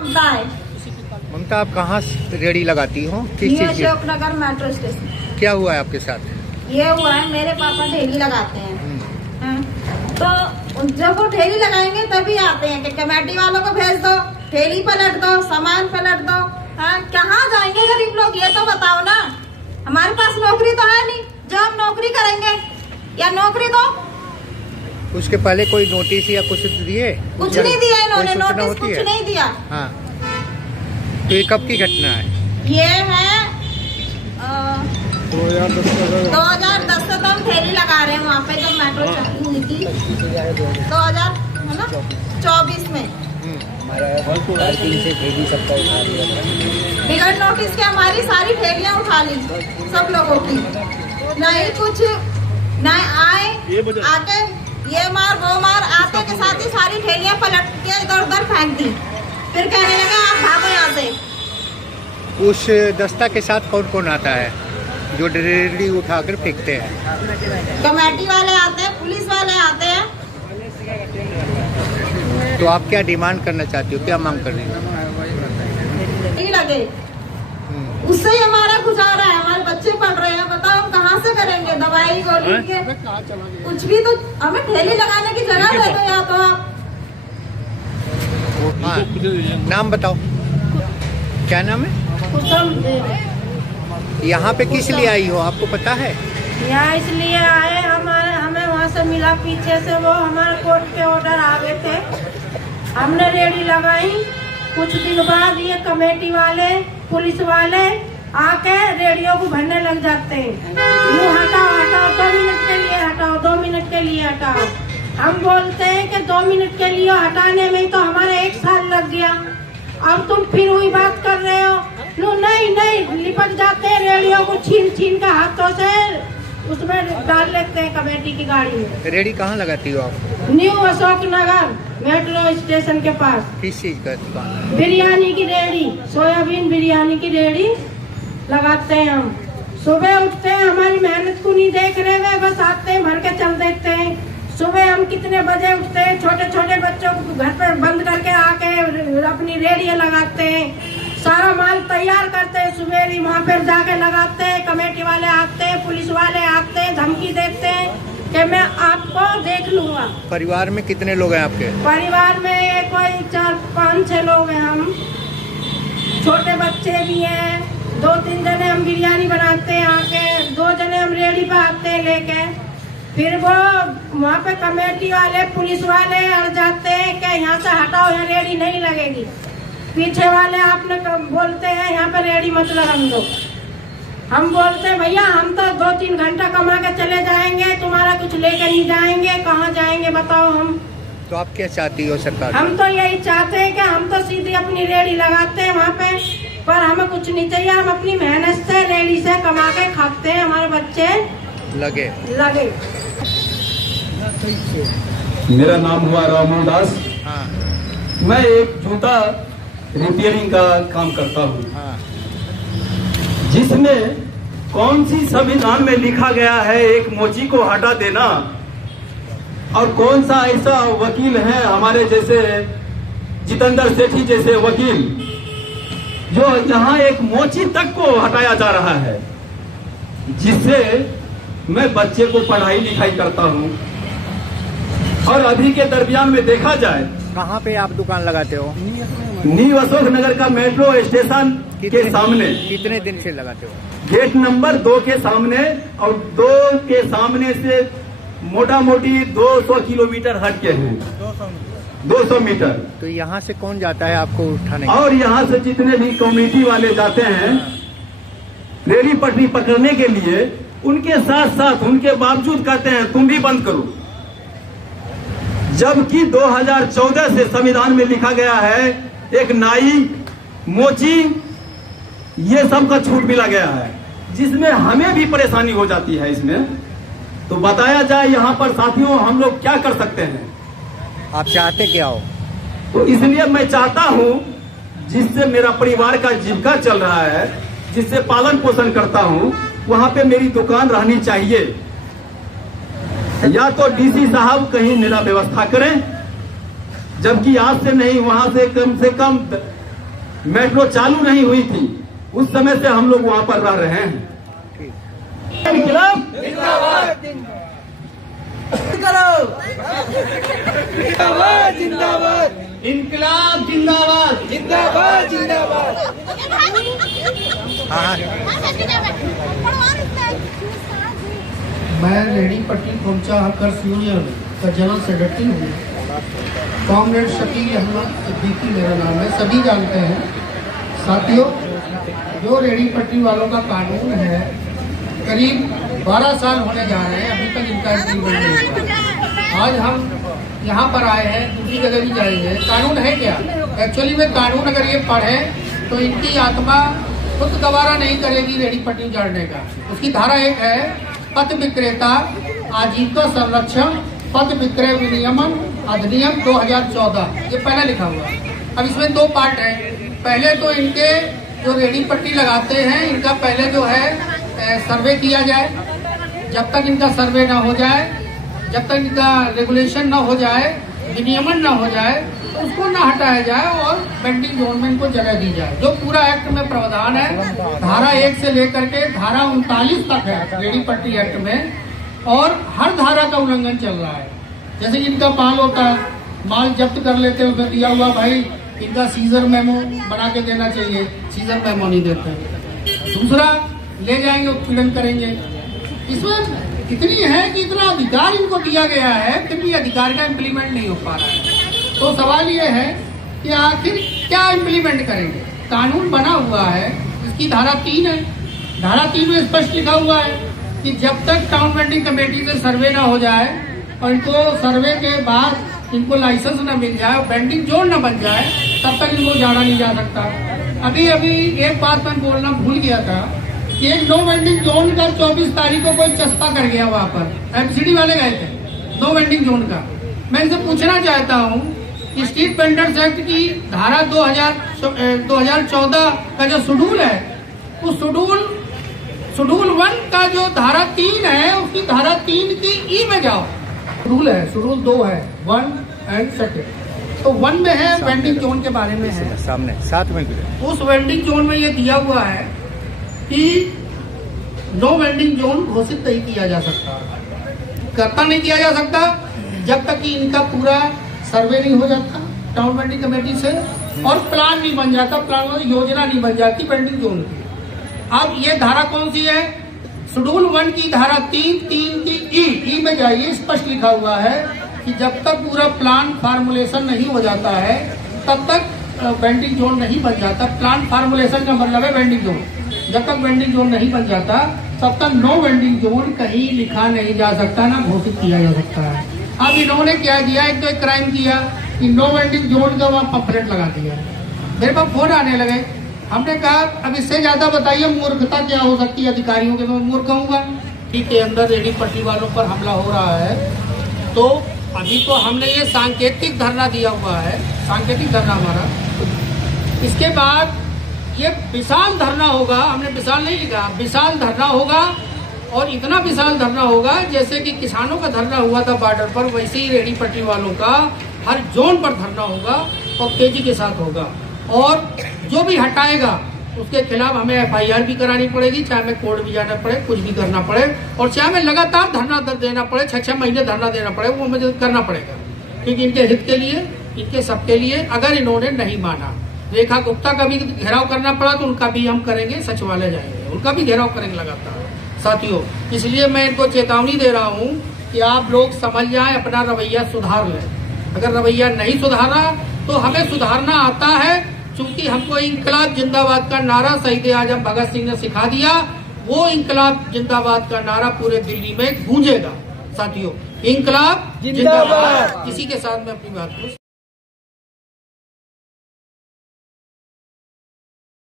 ममता है। ममता, आप कहाँ रेडी लगाती हो, किस ये चीज की? Ashoknagar metro station. क्या हुआ है आपके साथ? ये हुआ है, मेरे पापा ठेली लगाते हैं। हाँ, तो जब वो ठेली लगाएंगे तभी आते हैं कि कमेटी वालों को भेज दो, ठेली पलट दो, सामान पलट दो। हाँ, कहाँ जाएंगे गरीब लोग, ये तो बताओ ना। हमारे पास नौकरी तो है नहीं जो हम नौकरी करेंगे, या नौकरी दो। उसके पहले कोई नोटिस या कुछ दिए? कुछ नहीं दिया इन्होंने, नोटिस कुछ नहीं दिया। हाँ, तो ये कब की घटना है? ये है 2010 से तो हम ठेली लगा रहे हैं वहाँ पे, जब मेट्रो चालू हुई थी 2024 में। बिगड़ नोटिस के हमारी सारी ठेलियाँ उठा ली सब लोगों की, नहीं कुछ नहीं आए, आके ये मार वो मार, आते के साथ ही सारी ठेलियाँ पलट के इधर उधर फेंक दी। फिर कहने लगे आप भागो यहाँ से। उस दस्ता के साथ कौन कौन आता है जो रेडी उठाकर फेंकते हैं? कमेटी वाले आते हैं, पुलिस वाले आते हैं। तो आप क्या डिमांड करना चाहती हो, क्या मांग कर रही हो? नहीं लगे, उससे ही हमारा गुजारा है, हमारे बच्चे पढ़ रहे हैं। बताओ हम कहाँ से करेंगे दवाई गोली के, कुछ भी तो हमें ठेली लगाने की जगह दे दो या तो आप। हाँ, नाम बताओ, क्या नाम है? यहाँ पे किस लिए आई हो, आपको पता है? यहाँ इसलिए आए, हमें वहाँ से मिला पीछे से, वो हमारे कोर्ट के ऑर्डर आ गए थे। हमने रेडी लगाई, कुछ दिन बाद ये कमेटी वाले पुलिस वाले आके रेडियो को भरने लग जाते हैं। यूँ हटाओ हटाओ, 2 मिनट के लिए हटाओ, 2 मिनट के लिए हटाओ। हम बोलते हैं कि 2 मिनट के लिए हटाने में तो हमारे 1 साल लग गया, अब तुम फिर वही बात कर रहे हो। लो नहीं लिपट जाते हैं, रेडियो को छीन के हाथों से उसमें डाल लेते हैं कमेटी की गाड़ी में। रेडी कहाँ लगाती हो आप? न्यू अशोकनगर मेट्रो स्टेशन के पास। किस चीज का दुकान है? बिरयानी की रेडी, सोयाबीन बिरयानी की रेडी लगाते हैं हम। सुबह उठते हैं, हमारी मेहनत को नहीं देख रहे, वे बस आते हैं भर के चल देते हैं। सुबह हम कितने बजे उठते हैं, छोटे छोटे बच्चों को घर पर बंद करके आके अपनी रेडियो लगाते हैं, सारा माल तैयार करते हैं, सुबह ही वहाँ पर जाके लगाते हैं। कमेटी वाले आते हैं, पुलिस वाले आते हैं, धमकी देते हैं कि मैं आपको देख लूंगा। परिवार में कितने लोग हैं आपके? परिवार में कोई 4-5-6 लोग हैं हम, छोटे बच्चे भी हैं। 2-3 जने हम बिरयानी बनाते हैं आके, 2 जने हम रेडी पे आते हैं लेके। फिर वो वहाँ पे कमेटी वाले पुलिस वाले अड़ जाते हैं कि यहाँ से हटाओ, यहाँ रेडी नहीं लगेगी। पीछे वाले आपने बोलते हैं यहाँ पे रेडी मत लगन दो। हम बोलते हैं भैया हम तो 2-3 घंटा कमा के चले जाएंगे, तुम्हारा कुछ लेके नहीं जाएंगे, कहाँ जाएंगे बताओ हम। तो आप क्या चाहती हो सरकार? हम तो यही चाहते हैं कि हम तो सीधी अपनी रेडी लगाते हैं वहाँ पे, पर हमें कुछ नहीं चाहिए। हम अपनी मेहनत से रेडी से कमा के खाते हैं, हमारे बच्चे लगे। मेरा नाम हुआ रामू दास। हाँ। मैं एक जूता रिपेयरिंग का काम करता हूँ। हाँ। जिसमें कौन सी संविधान में लिखा गया है एक मोची को हटा देना, और कौन सा ऐसा वकील है हमारे जैसे जितेंद्र सेठी जैसे वकील जो यहाँ एक मोची तक को हटाया जा रहा है, जिससे मैं बच्चे को पढ़ाई लिखाई करता हूँ। और अभी के दरमियान में देखा जाए, कहाँ पे आप दुकान लगाते हो? न्यू अशोकनगर का मेट्रो स्टेशन के सामने। कितने दिन से लगाते हो? गेट नंबर 2 के सामने, और 2 के सामने से मोटा मोटी 200 किलोमीटर हट के हैं, 200 मीटर। तो यहाँ से कौन जाता है आपको उठाने? और यहाँ से जितने भी कमेटी वाले जाते हैं रेडी पटरी पकड़ने के लिए, उनके साथ साथ उनके बावजूद कहते हैं तुम भी बंद करो, जबकि 2014 से संविधान में लिखा गया है एक नाई, मोची, ये सब का छूट मिला गया है, जिसमें हमें भी परेशानी हो जाती है। इसमें तो बताया जाए यहाँ पर साथियों हम लोग क्या कर सकते हैं। आप चाहते क्या हो? तो इसलिए मैं चाहता हूँ जिससे मेरा परिवार का जीविका चल रहा है, जिससे पालन पोषण करता हूँ, वहाँ पे मेरी दुकान रहनी चाहिए। या तो डीसी साहब कहीं मेरा व्यवस्था करें, जबकि आज से नहीं, वहां से कम मेट्रो चालू नहीं हुई थी, उस समय से हम लोग वहां पर रह रहे हैं। इनकलाब जिंदाबाद जिंदाबाद इनकलाब जिंदाबाद जिंदाबाद जिंदाबाद। हाँ हाँ मैं रेहड़ी पट्टी पहुंचा हकर्स यूनियन का जनरल सेक्रेटरी हूँ। कॉमरेड शकील अहमद सिद्दीकी मेरा नाम है, सभी जानते हैं। साथियों, जो रेहड़ी पट्टी वालों का कानून है करीब 12 साल होने जा रहे हैं, अभी तक इनका इम्प्लीमेंट नहीं हुआ। आज हम यहाँ पर आए हैं, दूसरी जगह भी जाएंगे। कानून है क्या? एक्चुअली में कानून अगर ये पढ़ें तो इनकी आत्मा खुद गवारा नहीं करेगी रेहड़ी पट्टी उजाड़ने का। उसकी धारा एक है, पथ विक्रेता आजीविका संरक्षण पथ विक्रय विनियमन अधिनियम 2014, ये पहले लिखा हुआ है। अब इसमें 2 पार्ट हैं। पहले तो इनके जो रेहड़ी पट्टी लगाते हैं इनका पहले जो है सर्वे किया जाए। जब तक इनका सर्वे ना हो जाए, जब तक इनका रेगुलेशन ना हो जाए, विनियमन ना हो जाए, तो उसको ना हटाया जाए और वेंडिंग जोन में इनको जगह दी जाए। जो पूरा एक्ट में प्रावधान है, धारा 1 से लेकर के धारा 39 तक है रेहड़ी पट्टी एक्ट में, और हर धारा का उल्लंघन चल रहा है। जैसे कि इनका माल होता है, माल जब्त कर लेते हैं, उसमें दिया हुआ भाई इनका सीजर मेमो बना के देना चाहिए, सीजर मेमो नहीं देते। दूसरा, ले जाएंगे उत्पीड़न करेंगे। इसमें इतनी है कि इतना अधिकार इनको दिया गया है, फिर भी अधिकार का इम्प्लीमेंट नहीं हो पा रहा है। तो सवाल ये है कि आखिर क्या इम्प्लीमेंट करेंगे? कानून बना हुआ है, इसकी धारा 3 है। धारा 3 में स्पष्ट लिखा हुआ है कि जब तक टाउन वेंडिंग कमेटी से सर्वे ना हो जाए और इनको सर्वे के बाद इनको लाइसेंस न मिल जाए, वेंडिंग जोन न बन जाए, तब तक इनको जाना नहीं जा सकता। अभी एक बात मैं बोलना भूल गया था कि एक नो वेंडिंग जोन का 24 तारीख को कोई चस्पा कर गया वहाँ पर, एमसीडी वाले गए थे नो वेंडिंग जोन का। मैं इनसे पूछना चाहता हूँ कि स्ट्रीट वेंडर्स एक्ट की धारा 2014 का जो शेड्यूल है, उस शेड्यूल 1 का जो धारा 3 है, उसकी धारा 3 की ई में जाओ। शेड्यूल है, शेड्यूल 2 है, 1 एंड 2। तो 1 में है वेंडिंग जोन के बारे में है, सामने साथ में। उस वेंडिंग जोन में ये दिया हुआ है कि नो वेंडिंग जोन घोषित नहीं किया जा सकता। करता नहीं किया जा सकता जब तक कि इनका पूरा सर्वे नहीं हो जाता टाउन वेंडिंग कमेटी से, और प्लान नहीं बन जाता, प्लान योजना नहीं बन जाती वेंडिंग जोन की। अब ये धारा कौन सी है? शेड्यूल 1 की धारा 3 की ई में जाइए, स्पष्ट लिखा हुआ है कि जब तक पूरा प्लान फार्मुलेशन नहीं हो जाता है तब तक वेंडिंग जोन नहीं बन जाता। प्लान फार्मुलेशन का मतलब है वेंडिंग जोन। जब तक वेंडिंग जोन नहीं बन जाता तब तक नो वेंडिंग जोन कहीं लिखा नहीं जा सकता, ना घोषित किया जा सकता है। अब इन्होंने क्या किया, एक तो एक क्राइम किया कि नो वेंडिंग जोन का वहाँ पंफलेट लगा दिया। मेरे पास फोन आने लगे, हमने कहा अब इससे ज्यादा बताइए मूर्खता क्या हो सकती है अधिकारियों के। तो मैं मूर्ख कहूँगा के अंदर रेहड़ी पट्टी वालों पर हमला हो रहा है। तो अभी तो हमने ये सांकेतिक धरना दिया हुआ है, सांकेतिक धरना हमारा। इसके बाद ये विशाल धरना होगा, हमने विशाल नहीं लिखा, विशाल धरना होगा। और इतना विशाल धरना होगा जैसे कि किसानों का धरना हुआ था बॉर्डर पर, वैसे ही रेहड़ी पट्टी वालों का हर जोन पर धरना होगा और तेजी के साथ होगा। और जो भी हटाएगा उसके खिलाफ हमें FIR भी करानी पड़ेगी, चाहे हमें कोर्ट भी जाना पड़े, कुछ भी करना पड़े, और चाहे हमें लगातार धरना देना पड़े, 6-6 महीने धरना देना पड़े, वो हमें करना पड़ेगा। क्योंकि इनके हित के लिए, इनके सबके लिए, अगर इन्होंने नहीं माना। रेखा गुप्ता का भी घेराव करना पड़ा तो उनका भी हम करेंगे, सचिवालय जाएंगे, उनका भी घेराव करेंगे लगातार। साथियों, इसलिए मैं इनको चेतावनी दे रहा हूँ कि आप लोग समझ जाएं, अपना रवैया सुधार लें। अगर रवैया नहीं सुधारा तो हमें सुधारना आता है, क्योंकि हमको इंकलाब जिंदाबाद का नारा शहीद आजम भगत सिंह ने सिखा दिया। वो इंकलाब जिंदाबाद का नारा पूरे दिल्ली में गूंजेगा। साथियों, इंकलाब जिंदाबाद। इसी के साथ मैं अपनी बात को